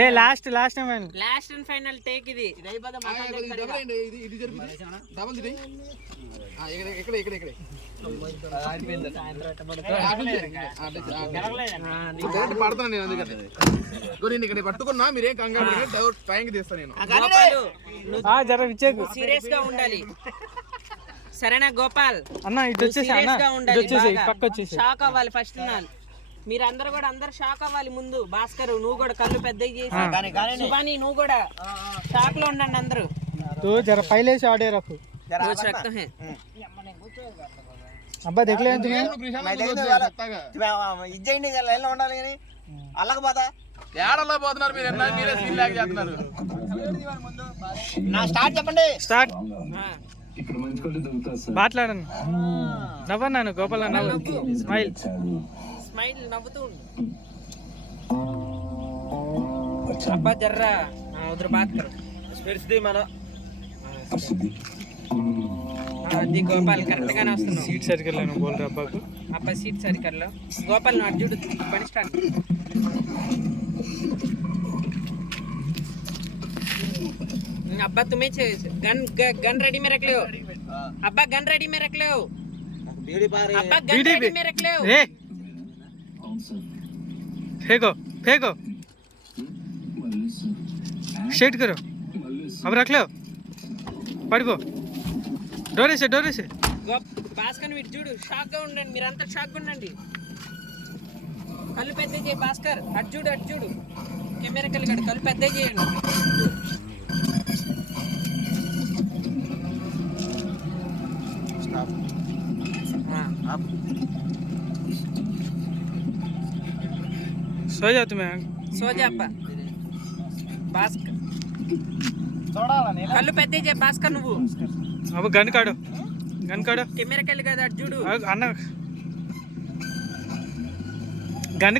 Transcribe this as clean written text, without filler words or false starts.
A last last and final take ఇది. పడతాను నేను, అందుకని ఇక్కడ పట్టుకున్నా మీరేం కంగారు పైకి తీస్తాను నేను. సీరియస్ గా ఉండాలి సరేనా గోపాల్ అన్న? ఇటు వచ్చేసి షాక్ అవ్వాలి ఫస్ట్. మీరందరూ కూడా షాక్ అవ్వాలి ముందు. భాస్కర్ నువ్వు కూడా కళ్ళు పెద్దగా చేసి, శుభాని నువ్వు కూడా షాక్ లో ఉండండి అందరూ. జర పైలేసి ఆడే రఫ్ అబ్బా దిగలే ఇచ్చేయండి లైన్లో ఉండాలి కానీ అల్లకపోతా ఏడల్లా పోతున్నారు మీరు, మీరే సీన్ లాగా చేస్తున్నారు. నా స్టార్ట్ చెప్పండి. స్టార్ట్ మాట్లాడను. నవ్వన్నాను గోపాల్ నవ్వు. స్మైల్ స్మైల్ నవ్వుతూ ఉండు. అబ్బా జర్రా ఉదర్ బాత్ కరో అది గోపాల్ కరెక్ట్ గానే వస్తున్నావు. సీట్ సరిగ్గా లేను బోల్ అబ్బాకు. అబ్బా సీట్ సరిగ్గా గోపాల్ నువ్వు అర్జుడు పని స్టార్ట్. अब्बा तुम्हें गन गन रेडी में रख ले। अब्बा गन रेडी में रख ले। अब्बा गन रेडी में रख ले। फेंको फेंको शेट करो अब रख लो पड़को डोरे से భాస్కర్ మీరు చూడు షాక్ గా ఉండండి. మీరంతా షాక్ గా ఉండండి. కళ్ళు పెద్ద చేయి భాస్కర్. అటు చూడు కెమెరా కలిగాడు. కళ్ళు పెద్ద చేయండి. सो जा तुम्हें सो जा अब्बा భాస్కర్ కళ్ళు పెద్ద చేయి భాస్కర్. నువ్వు अब गन काटो కెమెరా కలిగాడు. అటు చూడు अन्न गन